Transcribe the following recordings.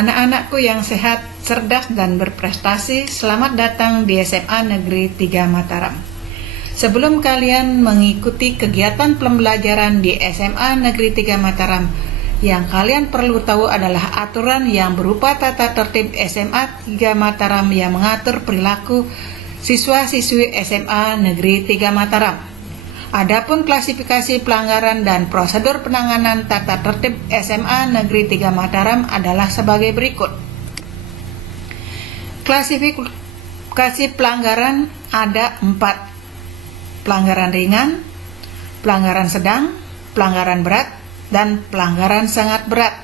Anak-anakku yang sehat, cerdas, dan berprestasi, selamat datang di SMA Negeri 3 Mataram. Sebelum kalian mengikuti kegiatan pembelajaran di SMA Negeri 3 Mataram, yang kalian perlu tahu adalah aturan yang berupa tata tertib SMA 3 Mataram yang mengatur perilaku siswa-siswi SMA Negeri 3 Mataram. Adapun klasifikasi pelanggaran dan prosedur penanganan tata tertib SMA Negeri 3 Mataram adalah sebagai berikut. Klasifikasi pelanggaran ada 4. Pelanggaran ringan, pelanggaran sedang, pelanggaran berat, dan pelanggaran sangat berat.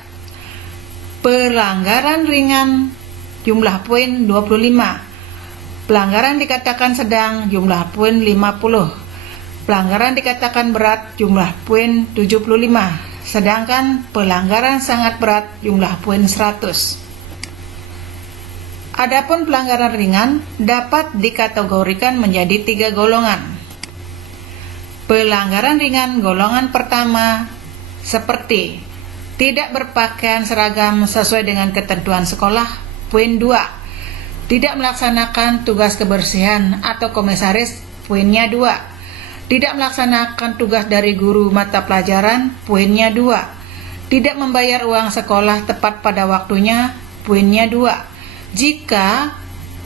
Pelanggaran ringan jumlah poin 25. Pelanggaran dikatakan sedang jumlah poin 50. Pelanggaran dikatakan berat jumlah poin 75, sedangkan pelanggaran sangat berat jumlah poin 100. Adapun pelanggaran ringan dapat dikategorikan menjadi 3 golongan. Pelanggaran ringan golongan pertama seperti tidak berpakaian seragam sesuai dengan ketentuan sekolah, poin 2. Tidak melaksanakan tugas kebersihan atau komisaris, poinnya 2. Tidak melaksanakan tugas dari guru mata pelajaran, poinnya 2. Tidak membayar uang sekolah tepat pada waktunya, poinnya 2. Jika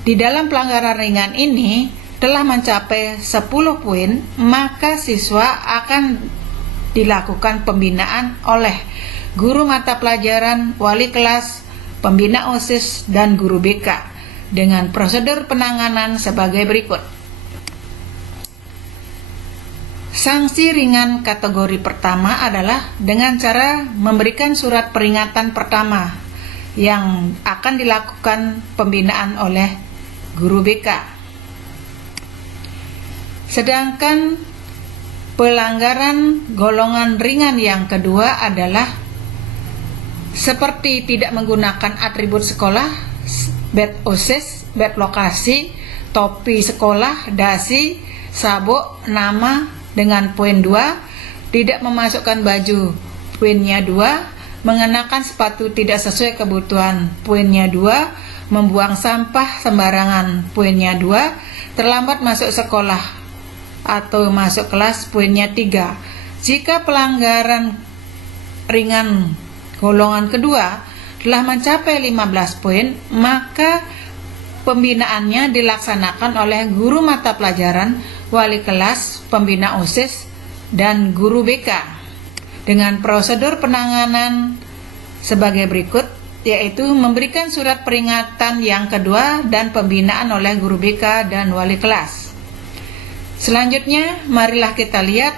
di dalam pelanggaran ringan ini telah mencapai 10 poin, maka siswa akan dilakukan pembinaan oleh guru mata pelajaran, wali kelas, pembina OSIS, dan guru BK dengan prosedur penanganan sebagai berikut. Sanksi ringan kategori pertama adalah dengan cara memberikan surat peringatan pertama yang akan dilakukan pembinaan oleh guru BK. Sedangkan pelanggaran golongan ringan yang kedua adalah seperti tidak menggunakan atribut sekolah, badge OSIS, badge lokasi, topi sekolah, dasi, sabuk, nama, dengan poin 2, tidak memasukkan baju, poinnya 2, mengenakan sepatu tidak sesuai kebutuhan, poinnya 2, membuang sampah sembarangan, poinnya 2, terlambat masuk sekolah atau masuk kelas, poinnya 3. Jika pelanggaran ringan golongan kedua telah mencapai 15 poin, maka pembinaannya dilaksanakan oleh guru mata pelajaran, wali kelas, pembina OSIS, dan guru BK dengan prosedur penanganan sebagai berikut, yaitu memberikan surat peringatan yang kedua dan pembinaan oleh guru BK dan wali kelas. Selanjutnya, marilah kita lihat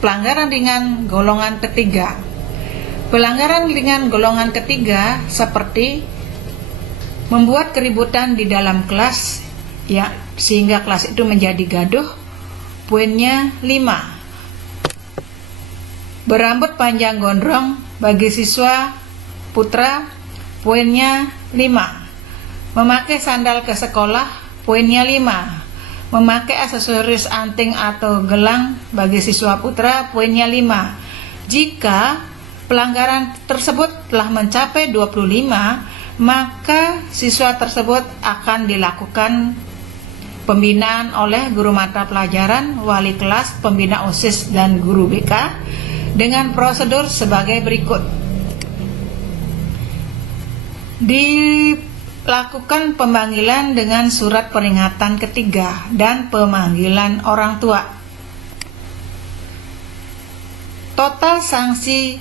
pelanggaran ringan golongan ketiga. Pelanggaran ringan golongan ketiga seperti membuat keributan di dalam kelas ya, sehingga kelas itu menjadi gaduh, poinnya 5. Berambut panjang gondrong bagi siswa putra, poinnya 5. Memakai sandal ke sekolah, poinnya 5. Memakai aksesoris anting atau gelang bagi siswa putra, poinnya 5. Jika pelanggaran tersebut telah mencapai 25, maka siswa tersebut akan dilakukan pembinaan oleh guru mata pelajaran, wali kelas, pembina OSIS, dan guru BK dengan prosedur sebagai berikut. Dilakukan pemanggilan dengan surat peringatan ketiga dan pemanggilan orang tua. Total sanksi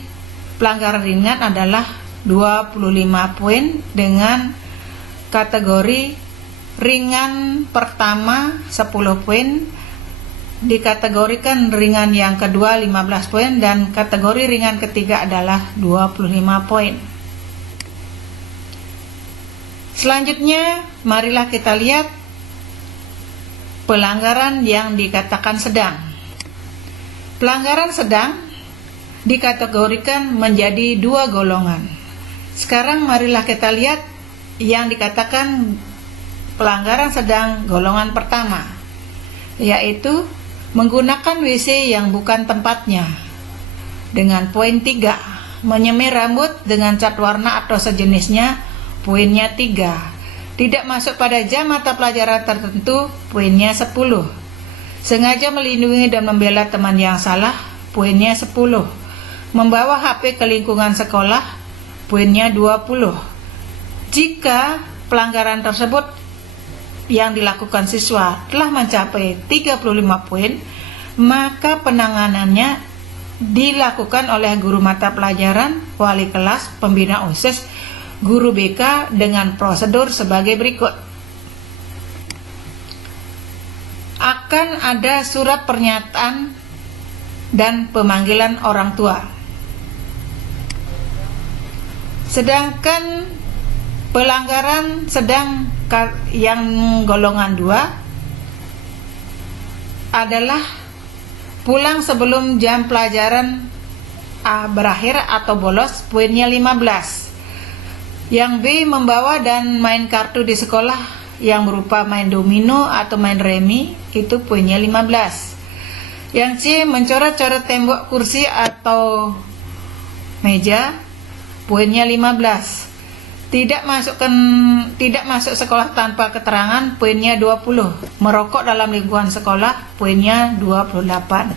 pelanggaran ringan adalah 25 poin dengan kategori ringan pertama 10 poin, dikategorikan ringan yang kedua 15 poin, dan kategori ringan ketiga adalah 25 poin. Selanjutnya, marilah kita lihat pelanggaran yang dikatakan sedang. Pelanggaran sedang dikategorikan menjadi 2 golongan. Sekarang marilah kita lihat yang dikatakan pelanggaran sedang golongan pertama, yaitu menggunakan WC yang bukan tempatnya dengan poin 3. Menyemir rambut dengan cat warna atau sejenisnya, poinnya 3. Tidak masuk pada jam mata pelajaran tertentu, poinnya 10. Sengaja melindungi dan membela teman yang salah, poinnya 10. Membawa HP ke lingkungan sekolah, poinnya 20. Jika pelanggaran tersebut yang dilakukan siswa telah mencapai 35 poin, maka penanganannya dilakukan oleh guru mata pelajaran, wali kelas, pembina OSIS, guru BK dengan prosedur sebagai berikut. Akan ada surat pernyataan dan pemanggilan orang tua. Sedangkan pelanggaran sedang yang golongan 2 adalah pulang sebelum jam pelajaran berakhir atau bolos, poinnya 15. Yang B, membawa dan main kartu di sekolah yang berupa main domino atau main remi, itu poinnya 15. Yang C, mencoret-coret tembok kursi atau meja, poinnya 15. Tidak masuk sekolah tanpa keterangan, poinnya 20. Merokok dalam lingkungan sekolah, poinnya 28.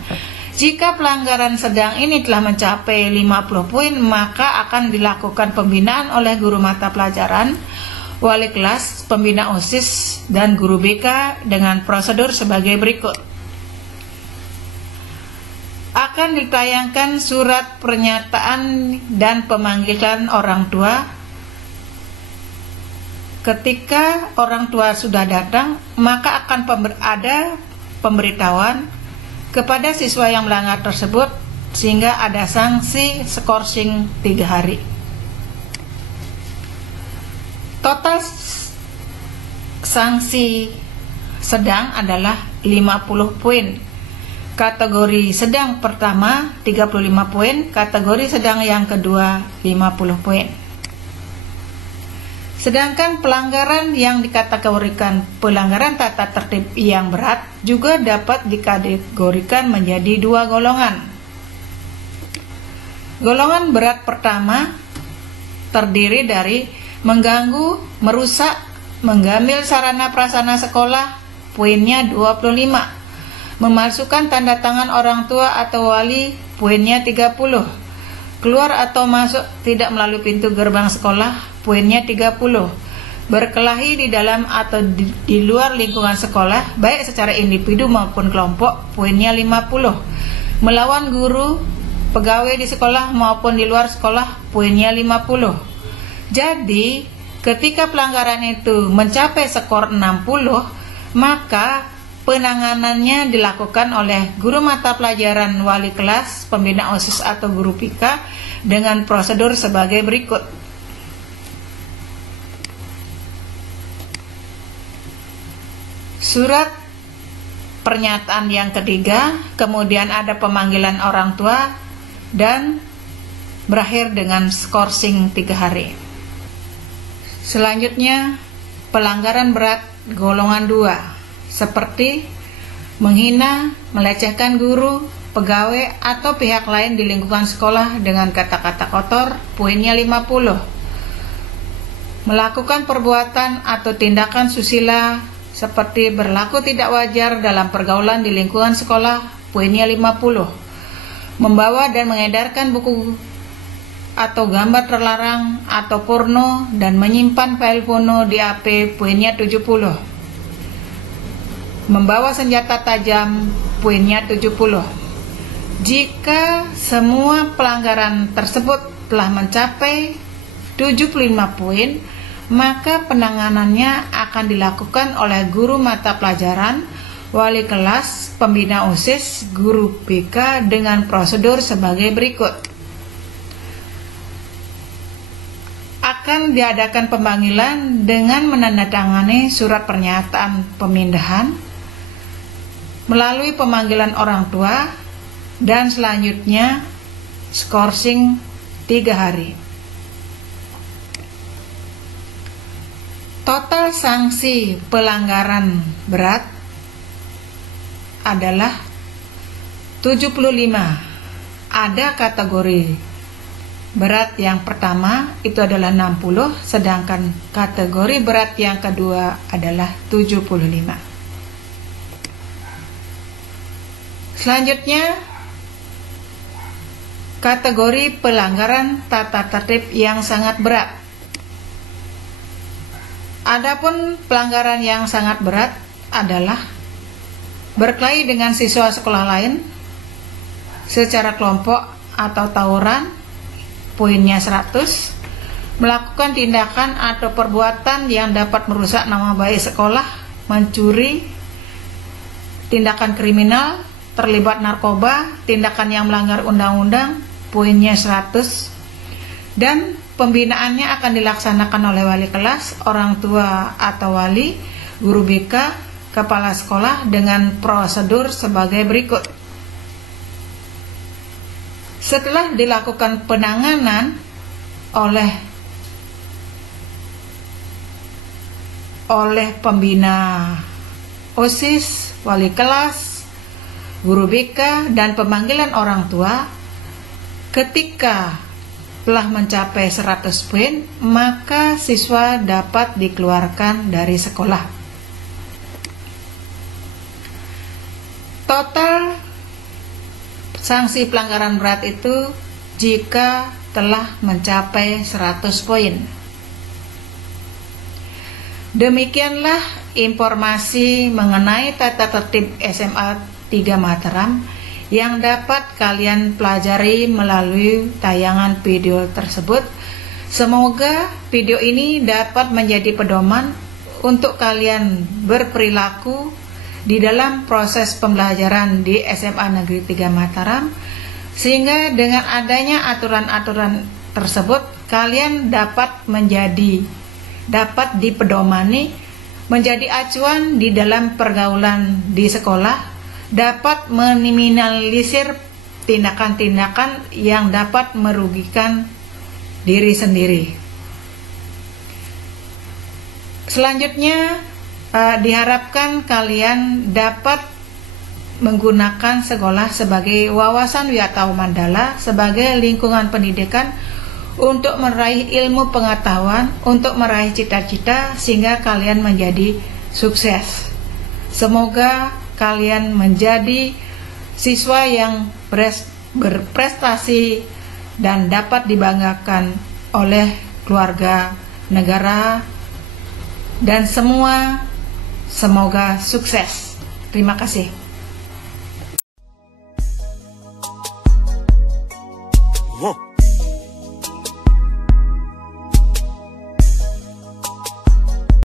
Jika pelanggaran sedang ini telah mencapai 50 poin, maka akan dilakukan pembinaan oleh guru mata pelajaran, wali kelas, pembina OSIS, dan guru BK dengan prosedur sebagai berikut. Akan ditayangkan surat pernyataan dan pemanggilan orang tua. Ketika orang tua sudah datang, maka akan ada pemberitahuan kepada siswa yang melanggar tersebut, sehingga ada sanksi skorsing 3 hari. Total sanksi sedang adalah 50 poin. Kategori sedang pertama 35 poin, kategori sedang yang kedua 50 poin. Sedangkan pelanggaran yang dikategorikan pelanggaran tata tertib yang berat juga dapat dikategorikan menjadi 2 golongan. Golongan berat pertama terdiri dari mengganggu, merusak, mengambil sarana prasarana sekolah, poinnya 25. Memalsukan tanda tangan orang tua atau wali, poinnya 30. Keluar atau masuk tidak melalui pintu gerbang sekolah, poinnya 30. Berkelahi di dalam atau di luar lingkungan sekolah, baik secara individu maupun kelompok, poinnya 50. Melawan guru, pegawai di sekolah maupun di luar sekolah, poinnya 50. Jadi, ketika pelanggaran itu mencapai skor 60, maka penanganannya dilakukan oleh guru mata pelajaran, wali kelas, pembina OSIS atau guru BK dengan prosedur sebagai berikut. Surat pernyataan yang ketiga, kemudian ada pemanggilan orang tua, dan berakhir dengan skorsing 3 hari. Selanjutnya, pelanggaran berat golongan 2, seperti menghina, melecehkan guru, pegawai, atau pihak lain di lingkungan sekolah dengan kata-kata kotor, poinnya 50. Melakukan perbuatan atau tindakan susila seperti berlaku tidak wajar dalam pergaulan di lingkungan sekolah, poinnya 50. Membawa dan mengedarkan buku atau gambar terlarang atau porno dan menyimpan file porno di HP, poinnya 70. Membawa senjata tajam, poinnya 70. Jika semua pelanggaran tersebut telah mencapai 75 poin, maka penanganannya akan dilakukan oleh guru mata pelajaran, wali kelas, pembina OSIS, guru BK dengan prosedur sebagai berikut. Akan diadakan pemanggilan dengan menandatangani surat pernyataan pemindahan melalui pemanggilan orang tua, dan selanjutnya skorsing 3 hari. Total sanksi pelanggaran berat adalah 75. Ada kategori berat yang pertama itu adalah 60, sedangkan kategori berat yang kedua adalah 75. Selanjutnya, kategori pelanggaran tata tertib yang sangat berat. Adapun pelanggaran yang sangat berat adalah berkelahi dengan siswa sekolah lain secara kelompok atau tawuran, poinnya 100, melakukan tindakan atau perbuatan yang dapat merusak nama baik sekolah, mencuri, tindakan kriminal, terlibat narkoba, tindakan yang melanggar undang-undang, poinnya 100, dan pembinaannya akan dilaksanakan oleh wali kelas, orang tua atau wali, guru BK, kepala sekolah dengan prosedur sebagai berikut. Setelah dilakukan penanganan oleh pembina OSIS, wali kelas, guru BK, dan pemanggilan orang tua, ketika telah mencapai 100 poin, maka siswa dapat dikeluarkan dari sekolah. Total sanksi pelanggaran berat itu jika telah mencapai 100 poin. Demikianlah informasi mengenai tata tertib SMA 3 Mataram yang dapat kalian pelajari melalui tayangan video tersebut. Semoga video ini dapat menjadi pedoman untuk kalian berperilaku di dalam proses pembelajaran di SMA Negeri 3 Mataram, sehingga dengan adanya aturan-aturan tersebut kalian dapat dipedomani menjadi acuan di dalam pergaulan di sekolah, dapat meminimalisir tindakan-tindakan yang dapat merugikan diri sendiri. Selanjutnya, diharapkan kalian dapat menggunakan sekolah sebagai wawasan Wiatau Mandala, sebagai lingkungan pendidikan untuk meraih ilmu pengetahuan, untuk meraih cita-cita, sehingga kalian menjadi sukses. Semoga kalian menjadi siswa yang berprestasi dan dapat dibanggakan oleh keluarga, negara, dan semua. Semoga sukses. Terima kasih. Whoa.